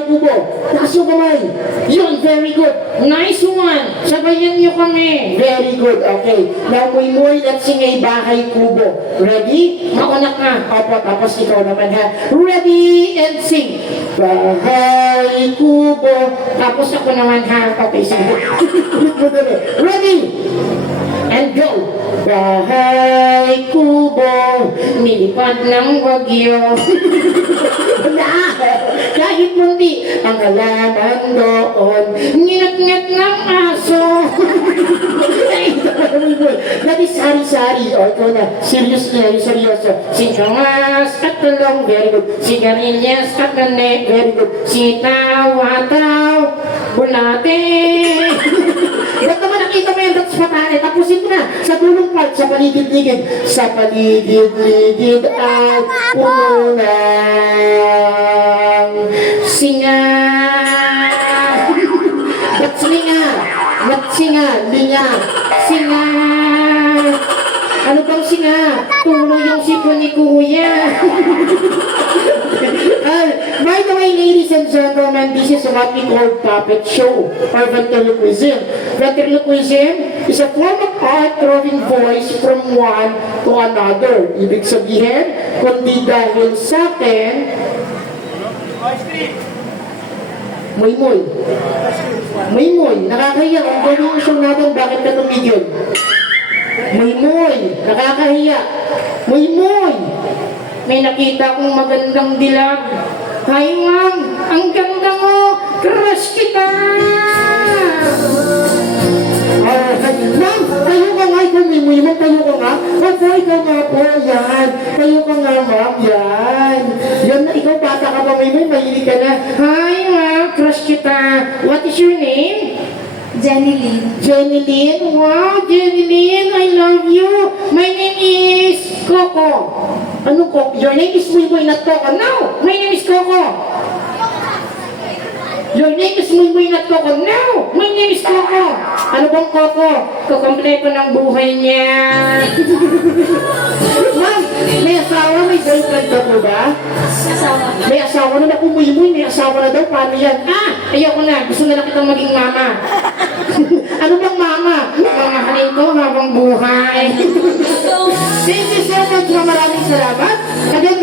bahang kubo. Taas yung kamay. Yun, very good. Nice one. Sabayan niyo kami. Very good. Okay. Now, muy, let's sing a bahay kubo. Ready? Makunak na. Opo, tapos ikaw naman ha. Ready and sing. Bahay kubo. Tapos ako naman ha. Okay, sige. Ready? And go! Bahay kubo, nilipad ng bagyo. Na! Kahit mundi, ang halaman doon, nginat-ngat ng aso. That is sari-sari. O, ikaw na. Seryoso. Singkamas at tulong, very good. Sigarilyas at nane, very good. Sitaw-ataw, bulate. Ba't naman nakita mo yung dots patane? Tapusin mo na. Sa dulong part, sa paligid-ligid. Sa paligid-ligid ay puno ng singa. Ba't singa? Ba't singa? Linga. Singa. Ano bang singa? Tulo yung sipon ni Kuya. By the way, ladies and gentlemen, this is what we call puppet show or ventriloquism. Ventriloquism is a form of art throwing voice from one to another. Ibig sabihin, kundi dahil sa akin, Muy, nakakahiya. Kung gawin yung show natin, bakit ka tumigil? Muy, nakakahiya. Muy, may nakita kong magandang dilag. Hi, ma'am, ang ganda mo. Crush kita. Ma'am, tayo ka nga. Ikaw, Muy, tayo ka nga. Opo, ikaw nga po. Yan. Tayo ka nga, ma'am. Yan. Yan na, ikaw bata ka ba, Muy? Mahilig ka na. Hi, ma'am, crush kita. What is your name? Jenny Lynn? Wow, Jenny Lynn, I love you. My name is Coco. Anong Coco? Your name is Muy, not Coco. No, my name is Coco. Your name is Muy, not Coco. No, my name is Coco. Ano bang Coco? Kukompleto ng buhay niya. Ma'am, may asawa, may boyfriend ka po ba? May asawa na ako, Muy, may asawa na daw. Paano yan? Ayoko na. Gusto na lang kitang maging mama. Ano bang mama? Mamahalin ko habang buhay. Thank you so much. Maraming salamat. Again,